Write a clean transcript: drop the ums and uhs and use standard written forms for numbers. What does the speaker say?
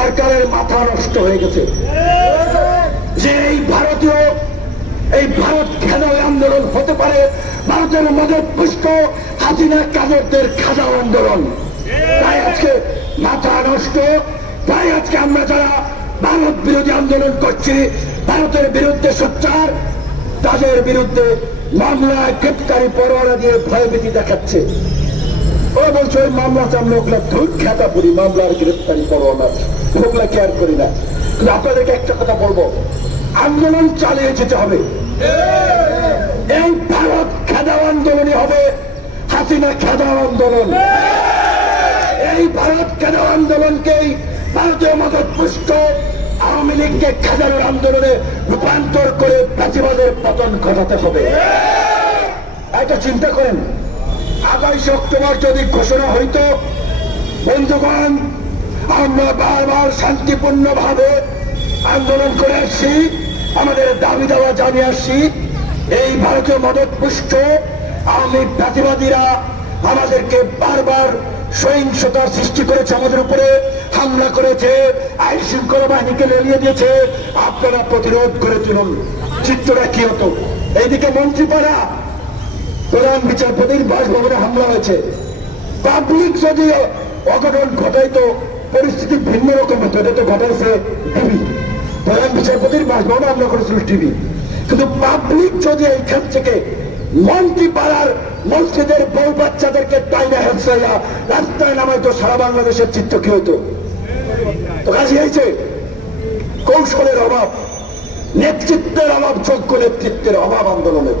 সরকারের মাথা নষ্ট হয়ে গেছে যে এই ভারত খেদাও আন্দোলন হতে পারে ভারতের মদত পুষ্ট হাসিনা কাজরদের খাজাও আন্দোলন। তাই আজকে মাথা নষ্ট। তাই আজকে আমরা যারা ভারত বিরোধী আন্দোলন করছি, ভারতের বিরুদ্ধে সোচ্চার, তাদের বিরুদ্ধে মামলা গ্রেপ্তারি পরোয়ানা দিয়ে ভয়ভীতি দেখাচ্ছে। ও বলছে ওই মামলা আমরা ওগুলা ধূর খেতা করি, মামলার গ্রেপ্তারি পরোয়ানা ওগুলা কেয়ার করি না। কিন্তু আপনাদেরকে একটা কথা বলবো, আন্দোলন চালিয়ে যেতে হবে। এই ভারত খেদাও আন্দোলনই হবে হাসিনা খেদাও আন্দোলন। এই ভারত খেদাও আন্দোলনকেই ভারতীয় মদত পুষ্ট আওয়ামী লীগকে খেদানোর আন্দোলনে রূপান্তর করে ফ্যাসিবাদের পতন ঘটাতে হবে। এটা চিন্তা করেন, 28 অক্টোবর যদি ঘোষণা হইত, বন্ধুগণ আমরা বারবার শান্তিপূর্ণ ভাবে আন্দোলন করে আসছি, আমাদের দাবি দাওয়া জানিয়ে আসছি। এই ভারতীয় মদত পুষ্ট আওয়ামী ফ্যাসিবাদীরা আমাদেরকে বারবার সহিংসতার সৃষ্টি করেছে, আমাদের উপরে হামলা করেছে, আইন শৃঙ্খলা বাহিনীকে লেলিয়ে দিয়েছে। আপনারা প্রতিরোধ করে চলুন। চিত্রটা কি হতো? এইদিকে মন্ত্রীপাড়া প্রধান বিচারপতির বাসভবনে হামলা হয়েছে। পাবলিক যদি অঘটন ঘটাইতো পরিস্থিতি ভিন্ন রকম হতো। এটা তো ঘটাইছে টিভি, প্রধান বিচারপতির বাসভবনে হামলা করেছিল টিভি। কিন্তু পাবলিক যদি এইখান থেকে মন্ত্রীপাড়ার মসজিদের বউ বাচ্চাদেরকে টাইনা হেলসাইয়া রাস্তায় নামাইতো, সারা বাংলাদেশের চিত্র কি হইতো? তো কাজে হয়েছে কৌশলের অভাব, নেতৃত্বের অভাব, যোগ্য নেতৃত্বের অভাব আন্দোলনের।